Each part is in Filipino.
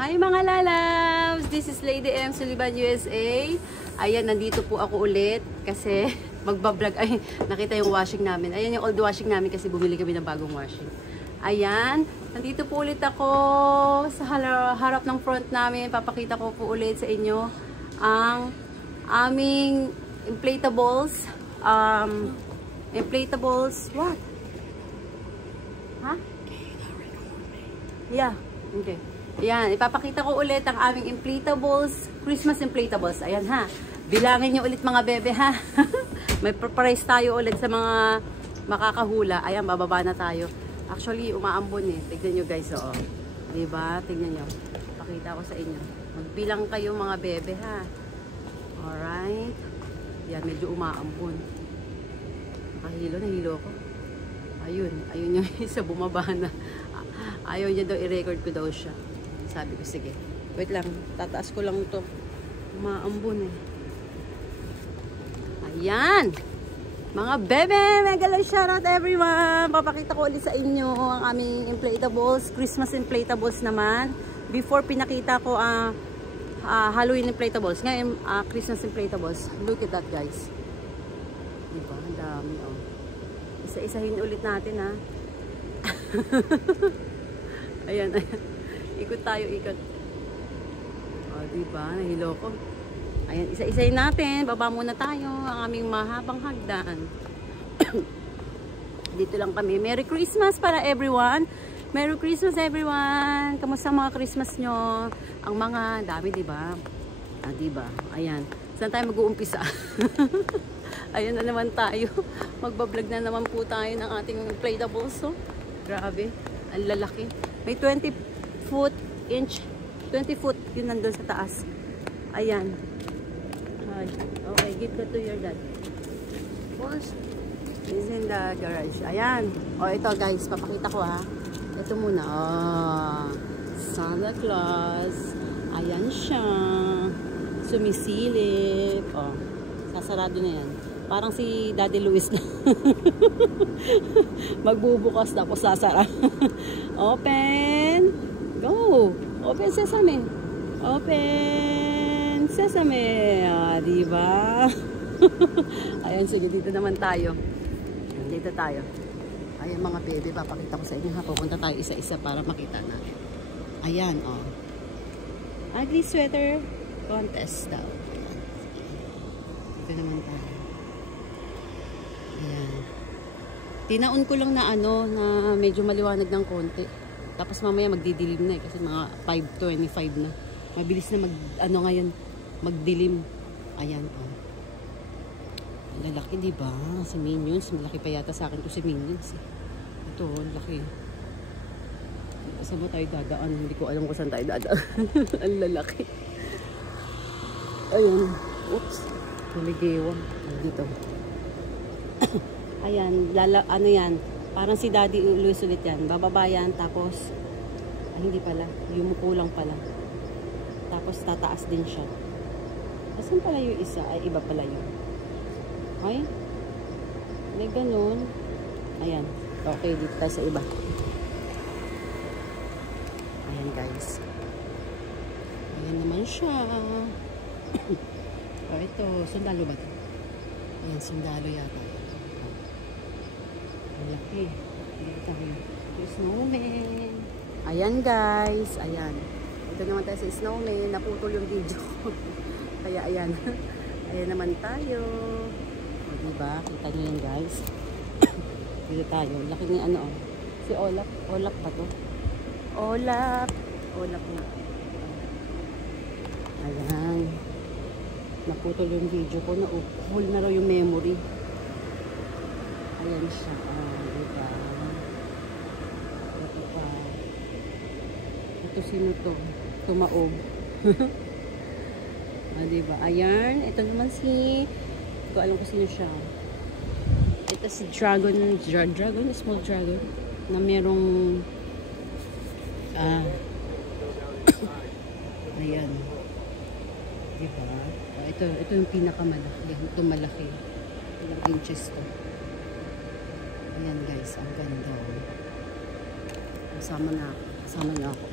Hi mga lalabs! This is Lady M. Suliban, USA. Ayan, nandito po ako ulit kasi magbablog. Ay, nakita yung washing namin. Ayan yung old washing namin kasi bumili kami ng bagong washing. Ayan, nandito po ulit ako sa harap ng front namin. Papakita ko po ulit sa inyo ang aming inflatables. Inflatables, what? Ha? Yeah, okay. Ayan, ipapakita ko ulit ang aming inflatables, Christmas inflatables. Ayan ha, bilangin nyo ulit mga bebe ha. May price tayo ulit sa mga makakahula. Ayan, bababa na tayo. Actually, umaambon eh. Tignan nyo guys, oo. Diba? Tignan nyo. Pakita ko sa inyo. Magbilang kayo mga bebe ha. Alright. Yan, medyo umaambon. Nakahilo, nahilo ko. Ayun, ayun yung isa bumaba na. Ayaw niya daw i-record ko daw siya. Sabi ko, sige. Wait lang, tataas ko lang to. Umaambon eh. Ayan! Mga bebe! Mega love shoutout everyone! Papakita ko ulit sa inyo ang aming inflatables. Christmas inflatables naman. Before pinakita ko ang Halloween inflatables. Ngayon, Christmas inflatables. Look at that guys. Diba? Ang dami oh. Isa-isahin ulit natin ha. Ayan, ayan. Ikot tayo, ikot. O, diba? Nahilo ko. Ayan, isa-isahin natin. Baba muna tayo. Ang aming mahabang hagdan. Dito lang kami. Merry Christmas para everyone. Merry Christmas everyone. Kamusta mga Christmas nyo? Ang mga, dami diba? Diba? Ayan. Saan tayo mag-uumpisa? Ayan na naman tayo. Magbablog na naman po tayo ng ating inflatables. So, grabe. Ang lalaki. May 20 foot. Yun nandun sa taas. Ayan. Ay, okay, give that to your dad. Of course, is in the garage. Ayan. O, ito guys, papakita ko ha. Ito muna. Oh, Santa Claus. Ayan siya. Sumisilip. O, sasarado na yan. Parang si Daddy Luis na. Magbubukas tapos sasara. Open. Go. Open sesame. Open sesame. Diba? Ayan, sige. Dito naman tayo. Dito tayo. Ayan mga bebe. Papakita ko sa inyo ha. Pupunta tayo isa-isa para makita natin. Ayan, oh. Ugly sweater contest daw. Dito naman tayo. Ayan. Tinaon ko lang na ano, na medyo maliwanag ng konti. Tapos mamaya magdidilim na eh, kasi mga 5:25 na. Mabilis na ano ngayon, magdilim. Ayan oh. Lalaki diba? Si Minions, malaki pa yata sa akin to si Minions. Ito, laki. Saan ba tayo dadaan? Hindi ko alam kung saan tayo dadaan. Ang lalaki. Ayun. Oops. Tuligewang. Dito. Ayan, ano yan, parang si Daddy Luis ulit yan. Bababa yan, tapos, hindi pala, yumuko lang pala. Tapos tataas din siya. Asan pala yung isa? Ay, iba pala yun. Ay, may ganun. Ayan, okay, dito tayo sa iba. Ayan guys. Ayan naman siya. O, ito, sundalo ba ito? Ayan, sundalo yata. Laki. Snowman. Ayan guys. Ayan. Ito naman tayo sa snowman. Naputol yung video ko. Kaya ayan. Ayan naman tayo. O, diba? Kita nyo yan guys. Dito tayo. Laki ng ano. Si Olap. Olap ba to? Olap. Olap na. Ayan. Naputol yung video ko. Full na raw yung memory. Ayan siya. Diba? Ito pa. Ito sino to? Tumaob. Diba? Ayan. Ito naman si... Hindi ko alam kung sino siya. Ito si Dragon. Dragon? Small Dragon. Na merong... Ayan. Diba? Ito yung pinakamalaki. Ito malaki. Ilang inches to. Ayan guys, ang ganda. Kasama na ako.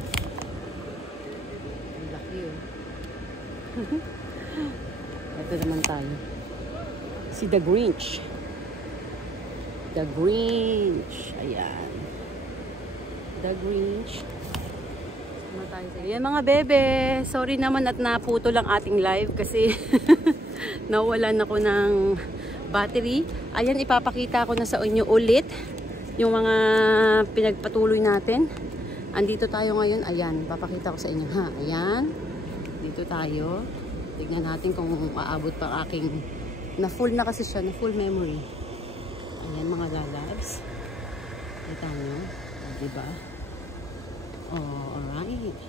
Ito naman tayo. Si The Grinch. The Grinch. Ayan. The Grinch. Ayan mga bebe. Sorry naman at naputo lang ating live kasi nawalan ako ng battery. Ayan, ipapakita ko na sa inyo ulit yung mga pinagpatuloy natin. Andito tayo ngayon. Ayan, papakita ko sa inyo ha. Ayan. Dito tayo. Tignan natin kung maabot pa aking na full na kasi siya, na full memory. Ayan mga lalabs. Kita nyo. Diba? Oh, alright.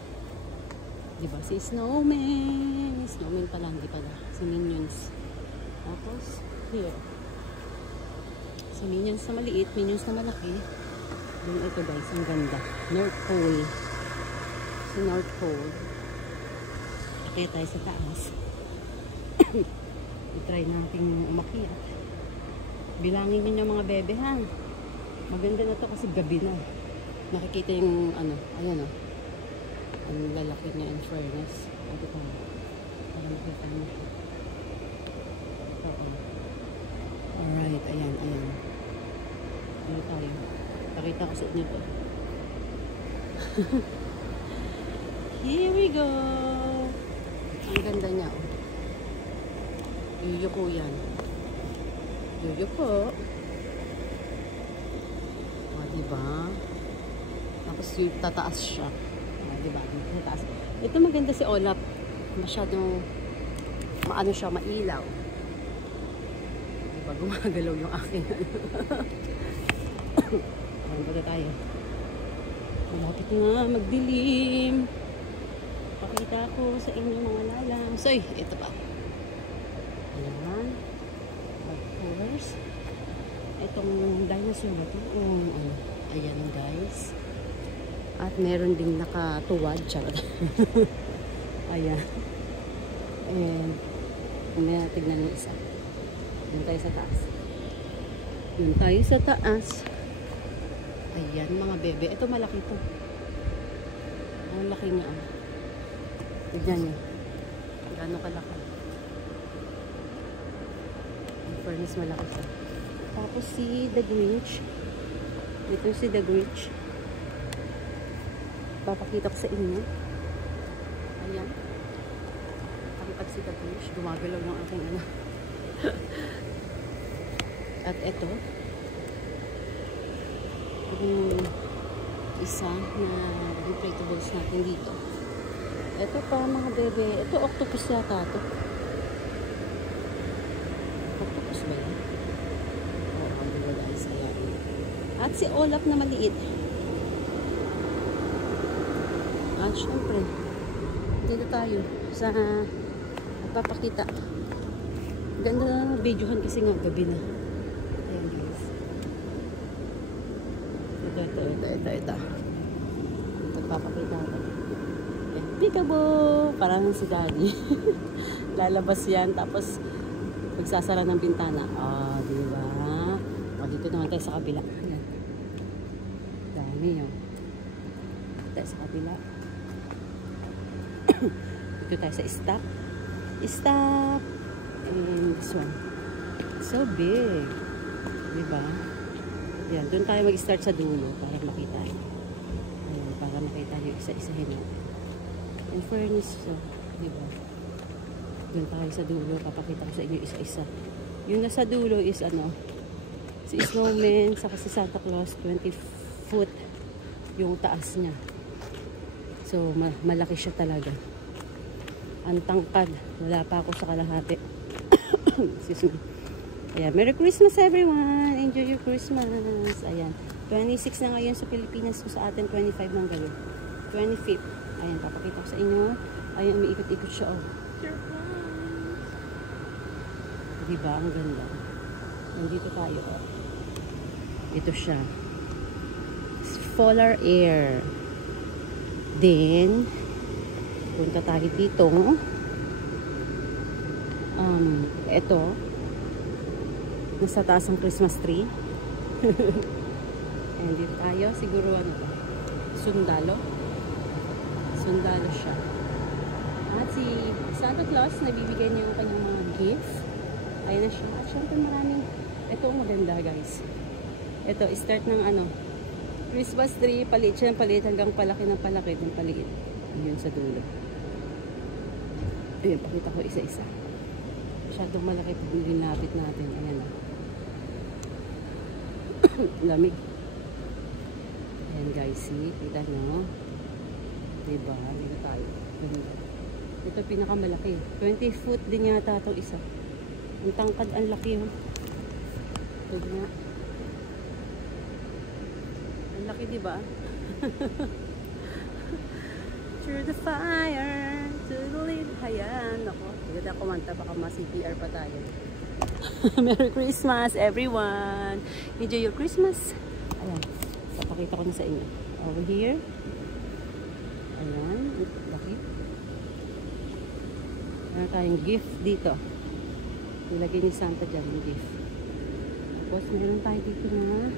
Diba si Snowman? Snowman pala, hindi pala. Si Minions. Tapos, here. Si Minions na maliit, Minions na malaki. Then ito guys, ang ganda. North Pole. Si North Pole. Kaya tayo sa taas. I-try natin umakyat. Bilangin nyo yung mga bebe ha. Maganda na to kasi gabi na. Nakikita yung ano, ayan o. Ang lalaki niya in fairness. Ito pa. Para makita nyo siya. Ito o. Alright, ayan, ayan. Ano tayo? Pakita ko sa inyo to. Here we go. Ang ganda niya o. Yuyuko yan. Yuyuko. O, diba? Tapos yung tataas siya. O, diba? Tataas. Ito maganda si Olap. Masyadong maano siya, mailaw. Diba? Gumagalaw yung aking ayan, pala tayo. Malapit na magdilim. Pakita ko sa inyo mga lalang. So, ito pa. Ayan. Of course. Itong dinosaur na ito. Ayan guys. At meron ding nakatuwad. Charot. Ayan. And, tignan yung isa. Doon tayo sa taas. Doon tayo sa taas. Ayan mga bebe. Ito malaki to. Ang laki niya. Tignan niyo. Gano'ng kalaki. Ang furnace malaki siya. Tapos si The Grinch. Ito si The Grinch. Papakita ko sa inyo. Ayan. Pag si The Grinch. Gumagalaw ng aking ano. At ito. Yung isa na inflatables natin dito. Ito pa mga bebe. Ito octopus yata ito. Octopus ba yan? Oo, diba guys. Ayan. At si Olaf na maliit. At syempre, dito tayo sa papakita. Ganda na videohan kasi nga gabi na. Ayan guys. Ito. Ito papakita ko. Peekaboo! Parang si Daddy. Lalabas yan. Tapos, magsasara ng bintana. Diba? Dito naman tayo sa kabila. Ayan. Dami yun. Dito tayo sa kabila. Dito tayo sa stop. Stop! And this one. So big. Diba? Yan. Doon tayo mag-start sa dulo para makita. Ayan. Para makita yung isa-isahin natin. In fairness, so, diba? Doon tayo sa dulo, papakita ko sa inyo isa-isa. Yung nasa dulo is ano, si Snowman, saka si Santa Claus, 20 foot yung taas niya. So, malaki siya talaga. Ang tangkad, wala pa ako sa kalahati. Excuse me. Ayan, Merry Christmas everyone! Enjoy your Christmas! Ayan, 26 na ngayon sa Pilipinas, so sa atin 25 ng gabi. 25th. Ayan, papakita ko sa inyo. Ayan, umiikot-ikot siya, oh. Diba? Ang ganda. Nandito tayo, oh. Ito siya. Polar Air. Then, punta tayo dito. Ito. Nasa taas ang Christmas tree. Ayan, dito tayo. Siguro, ano ba? Sundalo. Sundalo siya. At si Santa Claus, nabibigay niya yung kanyang mga gift. Ayan na siya. At syempre maraming, ito ang maganda guys. Ito, start ng ano, Christmas tree, palit siya ng palit hanggang palaki ng palaki ng paliit. Yun sa dulo. Ayan, pakita ko isa-isa. Masyadong malaki pag nilapit natin. Ayan. Lamig. Ayan guys, see? Kita nyo? Diba? Dito tayo. Ito pinakamalaki. 20 foot din yata itong isa. Ang tangkad, ang laki yun. Ito nga. Ang laki diba? Through the fire, to the lead. Ayan. Ako, hindi na kumanta. Baka ma-CPR pa tayo. Merry Christmas everyone! Enjoy your Christmas! Ayan. Papakita ko na sa inyo. Over here. Ayan. Laki. Meron tayong gift dito. Nilagay ni Santa dyan yung gift. Tapos meron tayo dito na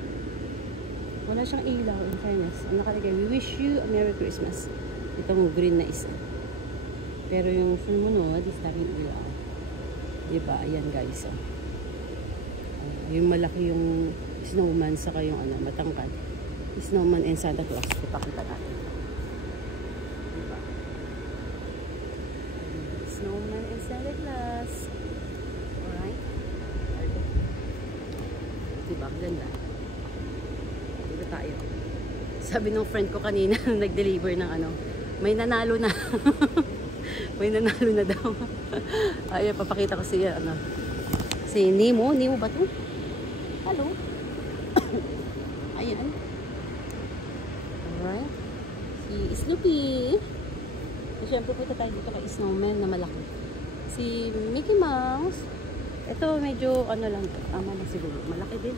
wala siyang ilaw in fairness. Ang nakalagay, we wish you a Merry Christmas. Itong green na isa. Pero yung sumunod is daming ilaw. Diba? Ayan guys. Oh. Yung malaki yung snowman saka yung ano, matangkad. Snowman and Santa Claus. Ipakita natin. Diba? Snowman and Santa Claus. Alright? Diba? Ganda. Dito tayo. Sabi ng friend ko kanina nag-deliver ng ano, may nanalo na. May nanalo na daw. Ayun, papakita ko siya ano. Si Nemo. Nemo ba to? Hello. Ayan. Alright. Si Snoopy. So, syempre punta tayo dito kay Snowman na malaki. Si Mickey Mouse. Ito medyo ano lang. Ama na siguro. Malaki din.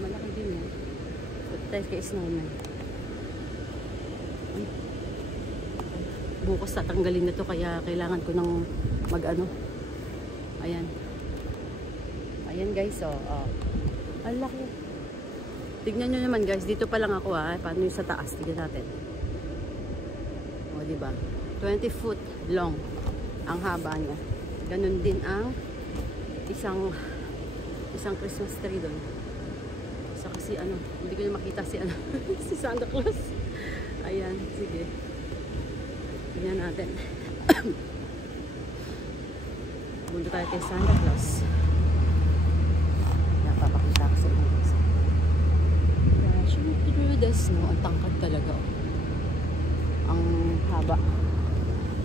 Malaki din yan. Punta tayo kay Snowman. Bukas tatanggalin na to kaya kailangan ko ng mag-ano. Ayan. Ayan guys, oh. Ang laki. Tignan nyo naman guys, dito pa lang ako paano yung sa taas, tignan natin. O, diba? 20 foot long ang haba niya. Ganun din ang isang Christmas tree doon. So kasi ano, hindi ko na makita si ano, si Santa Claus. Ayan, sige. Tignan natin. Punta tayo kay Santa Claus. Napapakita ko sa inyo. Dashing through the snow. Ang tangkad talaga. Ang haba.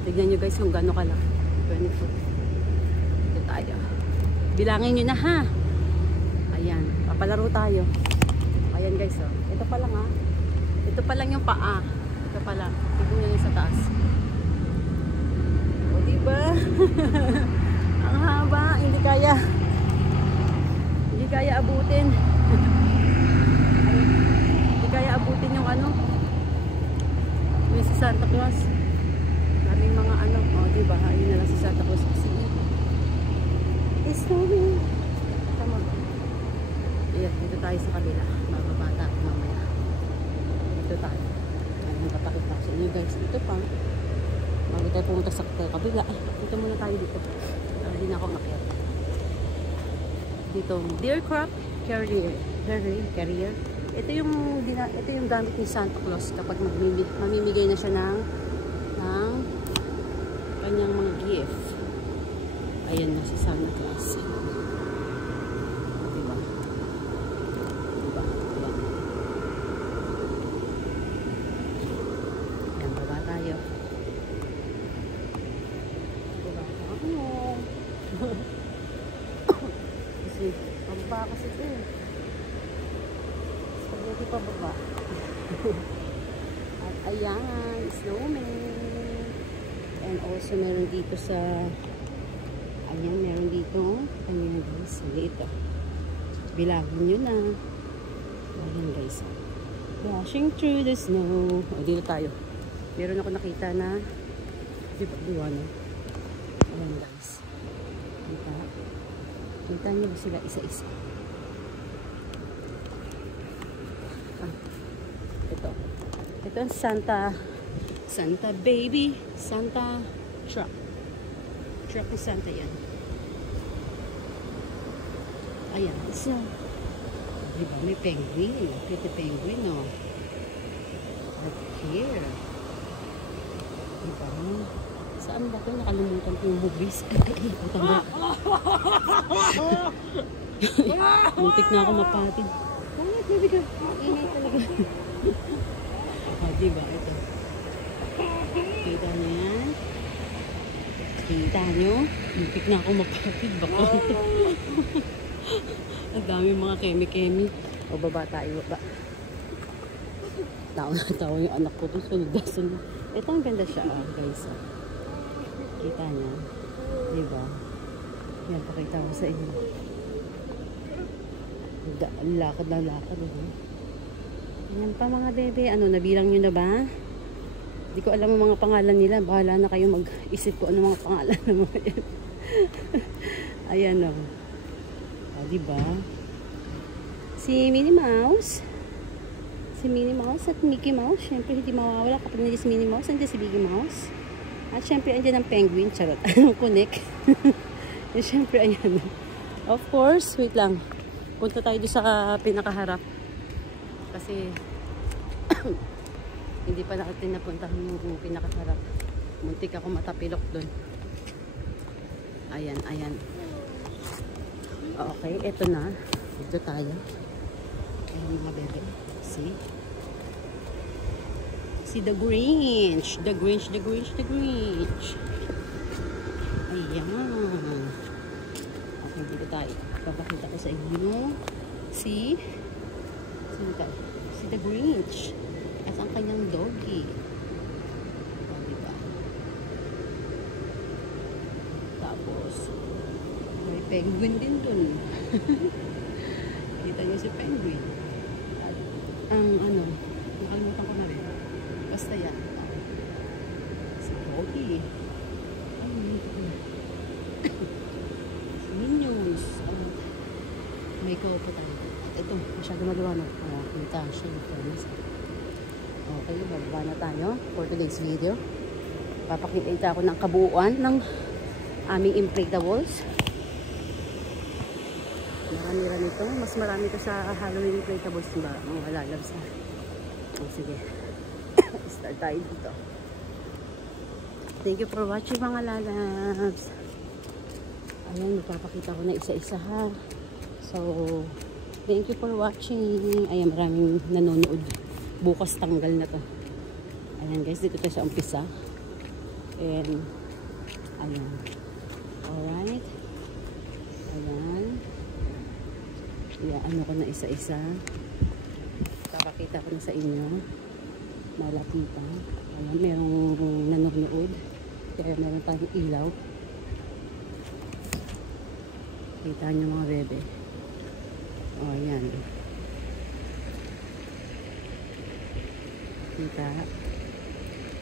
Tignan nyo guys kung gano'n kalaki. 20 foot. Ito tayo. Bilangin nyo na ha. Ayan. Papalaro tayo. Ayan guys. Oh. Ito pa lang ha. Ito pa lang yung paa. Ito pa lang. Tignan nyo yung sa taas. O diba? Ang haba. Hindi kaya abutin. Hindi kaya abutin yung ano. Yung si Santa Claus. Daming mga ano. O diba? Ayun na lang si Santa Claus. It's snowing. Tama ba? Ayan, dito tayo sa kabila. Mababata mamaya. Dito tayo. Ayan, papakita ko sa inyo guys. Ito pa. Bago tayo pumunta sa kabila. Ay, dito muna tayo dito. Hindi na ako makiat. Dito, Deercraft Carrier. Ito yung gamit ni Santa Claus kapag mamimigay na siya ng kanyang mga gift. Ayan na si Santa Claus. Diba? Diba? Ayan. Ayan, baba tayo. Diba? Kasi, pababa kasi ito eh. Spaghetti pababa. At ayan, snowman. And also meron dito sa ayan, meron dito ayan guys, dito bilagin nyo na ayan guys, dashing through the snow. O dito tayo, meron ako nakita na diba no? Ayan guys, kita nyo ba sila isa-isa? Ito ang Santa baby, Santa truck. truck ni Santa yan. Ayan, isa. Diba, may penguin. Pretty penguin, no? Right here. Diba? Saan ba ito? Nakalimutan ko yung movies. Muntik na ako mapatid. Bakit, baby ka? Ingay talaga. Diba, ito. Kita nyo yan? Kita nyo? Muntik na ako mapatid. Baka. Ang dami mga kemi-kemi. O, baba tayo, baba. Tawa yung anak ko to. Sunod. Ito, ang ganda siya, guys. Kita niya. Diba? Yan, pakita ko sa inyo. Lakad na lakad. Yan pa mga bebe. Ano, nabilang nyo na ba? Hindi ko alam ang mga pangalan nila. Bahala na kayo mag-isip ko ano mga pangalan ng mga yan. Ayan o. Diba? Si Minnie Mouse. Si Minnie Mouse at Mickey Mouse. Siyempre hindi mawawala kapag nandiyan si Minnie Mouse. Nandiyan si Biggie Mouse. At siyempre andyan ang penguin. Charot. Anong kunik? Siyempre ayan. Of course. Wait lang. Punta tayo doon sa pinakaharap. Kasi hindi pa natin napuntahan yung pinakaharap. Muntik ako matapilok doon. Ayan, ayan. Okay, eto na. Dito tayo. Ayan mga bebe. See? See the Grinch. The Grinch, the Grinch, the Grinch. Ayan. Okay, dito tayo. Papakita ko sa inyo. See? See tayo. See the Grinch. At ang kanyang doggy. O, diba? Tapos, may penguin din dun. Kita niyo si penguin. At ang ano, nakalimutan ko na rin. Basta yan. Si doggy. Si Minions. May kopo tayo. At ito, masyado maliwanag. Kita siya yung friends. Okay, bababa na tayo for today's video. Papakita ako ng kabuuan ng aming inflatables. Marami nito. Mas marami ito sa Halloween inflatables, diba? Mga lalabs. Sige. Start tayo dito. Thank you for watching mga lalabs. Ayan, magpapakita ko na isa-isa ha. So, thank you for watching. Ayan, maraming nanonood. Bukas tanggal na to. Ayan guys, dito tayo sa umpisa. And, ayan. Alright. Ayan. Ayan, ano ko na isa-isa. Papakita ko na sa inyo. Malapitan. Ayan, merong nanonood. Kaya meron tayong ilaw. Kita nyo mga bebe. O, ayan. Kita.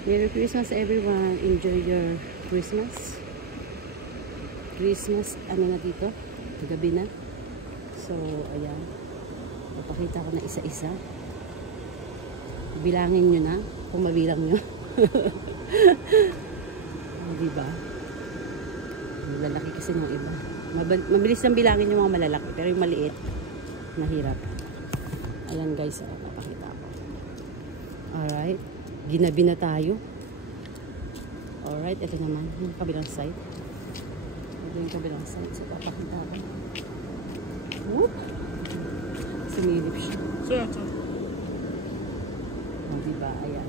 Merry Christmas everyone. Enjoy your Christmas. Christmas, ano na dito? Gabi na. So, ayan. Papakita ko na isa-isa. Bilangin nyo na. Kung mabilang nyo. Diba? Malalaki kasi ng iba. Mabilis lang bilangin yung mga malalaki. Pero yung maliit, mahirap. Ayan guys, papakita ko. Alright. Ginabi na tayo. Alright, ito naman. Yung kabilang side. Ito yung kabilang side. So, papakita ko. Whoop! Sumilip siya. Sure. Diba? Ayan.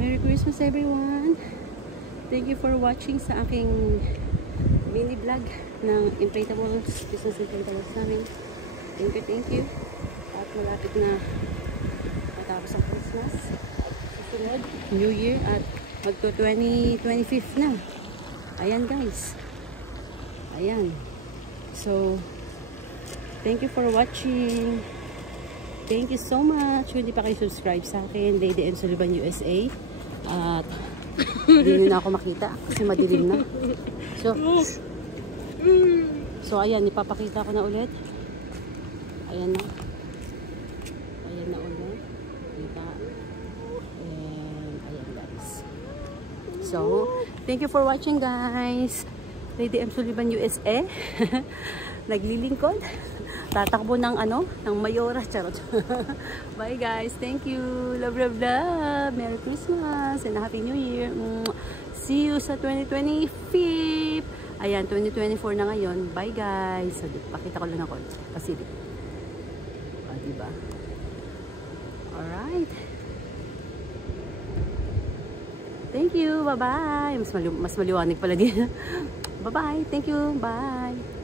Merry Christmas everyone! Thank you for watching sa aking mini vlog ng inflatables, Christmas inflatables namin. Thank you. At malapit na matapos ang Christmas. Susunod, New Year at magto 25th na. Ayan guys. Ayan. So, thank you for watching. Thank you so much. Kung hindi pa kayo subscribe sa akin, Lady and Sullivan USA. At hindi na ako makita kasi madilim na. So ayan, ipapakita ko na ulit. Ayan na. Ayan na ulit. Kita. And ayan guys. So, Thank you for watching, guys. Lady M. Sullivan, USA. Naglilingkod. Tatakbo ng ng Mayora. Charot. Bye, guys. Thank you. Love, love, love. Merry Christmas and Happy New Year. See you sa 2025. Ayan, 2024 na ngayon. Bye, guys. So, pakita ko lang ako. Kasi, diba? Alright. Thank you. Bye-bye. Mas maliwanag pala din. Bye-bye. Thank you. Bye.